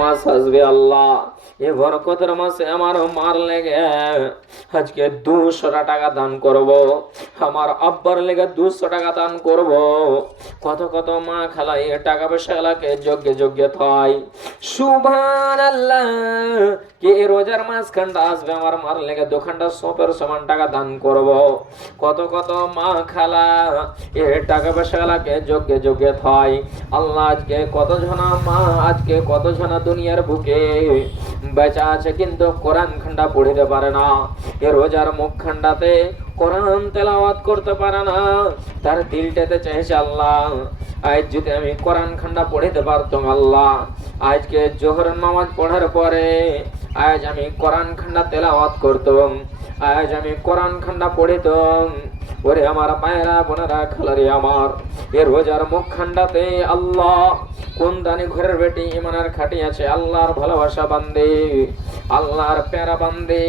মাস আসবে আল্লাহ, এ বরকতের মাসে আমার মার লেগে আজকে 200 টাকা দান করব, আমার আব্বার লেগে 200 টাকা দান করব। কত কত মা খালাই টাকা পয়সা এলাকে যোগ্য যোগ্য থাই। সুবহানাল্লাহ, কে রোজার মাস খানটা আসবে আমার মার লেগে দোকানটা সপের সমান টাকা দান করব। কত কত মা খালা এ টাকা পয়সা এলাকে যোগ্য যোগ্য থাই। আল্লাহ আজকে কত জনা মা, আজকে কত জনা দুনিয়ার বুকে বেচা আছে কিন্তু কোরআন খান্ডা পড়িতে পারে না। এ রোজার মুখ খান্ডাতে কোরআন তেলাওয়াত করতে পারে না। তার দিলটাতে চাইছে আল্লাহ আজ যদি আমি কোরআন খান্ডা পড়িতে পারতাম, আল্লাহ আজকে জোহরের নামাজ পড়ার পরে আজ আমি কোরআন খান্ডা তেলাওয়াত করতাম, আজ আমি কোরআন খান্ডা পড়িতাম। ওরে আমার মায়েরা বোনেরা খালারি আমার, এ রোজার মুখ খান্ডাতে আল্লাহ কোন দানি ঘরের বেটি ইমানের খাটি আছে, আল্লাহর ভালোবাসা বান্দে, আল্লাহর প্যারা বান্দে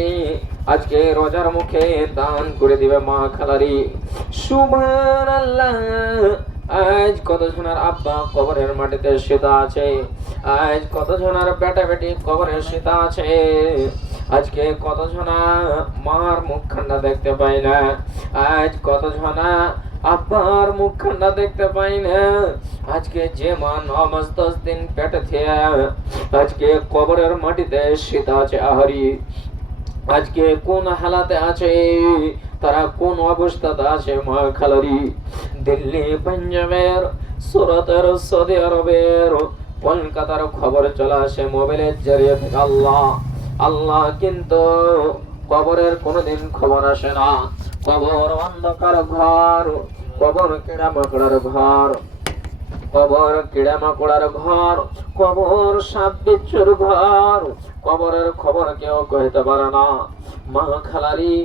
আজকে রোজার মুখে দান করে দিবে মা খালারি। সুবহানাল্লাহ, আজ কত জনের আব্বা কবরের মাটিতে শীতা আছে, আজ কত জনের বেটা বেটি কবরে শীতা আছে, আজকে কত জনা মার মুখখান্ডা দেখতে পাই না, আজ কত জনা আব্বার মুখখান্ডা দেখতে পাই না। আজকে যে মা 9 মাস 10 দিন পেটে থিয়া আজকে কবরের মাটিতে শীতা আছে, আহারি আজকে কোন হালাতে আছে, তারা কোন অবস্থাতে আছে মা খালারি। দিল্লি, পাঞ্জাবের, সুরতের, সৌদি আরবের, কলকাতার খবর চলে আসে মোবাইলের জরিয়ে থেকে। আল্লাহ আল্লাহ কিন্তু কবরের কোনদিন খবর আসে না। কবর অন্ধকার ঘর, কবর কিড়া মাকড়ার ঘর, কবর কিড়া মাকড়ার ঘর, কবর সাপ বিচ্ছুর ঘর, কবরের খবর কেউ কইতে পারে না। মা খালারি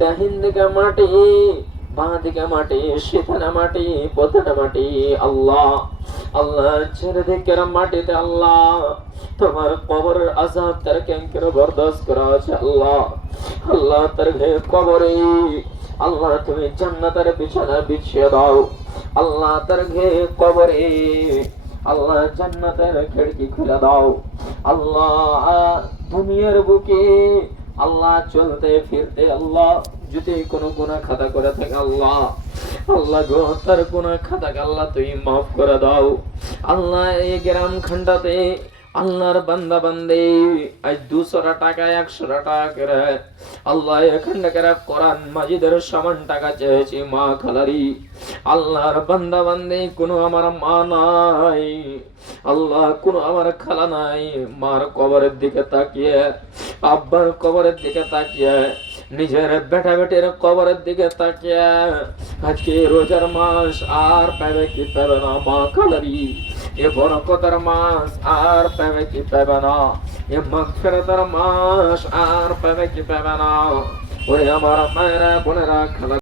ডাহিন দিকে মাটি, বাঁ দিকে মাটি, শীতনা মাটি, পতনা মাটি, আল্লাহ আল্লাহ চারিদিকের মাটিতে আল্লাহ তোমার কবরের আযাব তার কেমন বরদাস্ত করা আছে। আল্লাহ আল্লাহ তার কবরে আল্লাহ তুমি জান্নাতের বিছানা বিছিয়ে দাও। আল্লাহ তার কবরে আল্লাহ জান্নাতের খিড়কি খুলে দাও। আল্লাহ দুনিয়ার বুকে আল্লাহ চলতে ফিরতে আল্লাহ যদি কোনো গুনাহ খাতা করে থাকে, আল্লাহ আল্লাহ গো তার গুনাহ খাতাকে আল্লাহ তুমি মাফ করে দাও। আল্লাহ এই গ্রাম খণ্ডাতে আল্লাহর বান্দা বান্দে আজ 200 টাকা 100 টাকা করে আল্লাহ এখানে কোরআন মাজিদের সমান টাকা চেয়েছি মা খালারি। আল্লাহর বান্দা বান্দে কোনো আমার মা নাই, আল্লাহ কোনো আমার খালা নাই, মার কবরের দিকে তাকিয়ে, আব্বার কবরের দিকে তাকিয়ে, নিজের বেটা বেটির কবরের দিকে তাকিয়ে আজকে রোজার মাস আর পাবে কি পাবে না মা খালারি। এ বরকতের মাস আর পাবে কি পাবে না, এ মাগফিরাতের মাস আর পাবে কি পাবে না। ওরে আমার মায়েরা বোনেরা খালা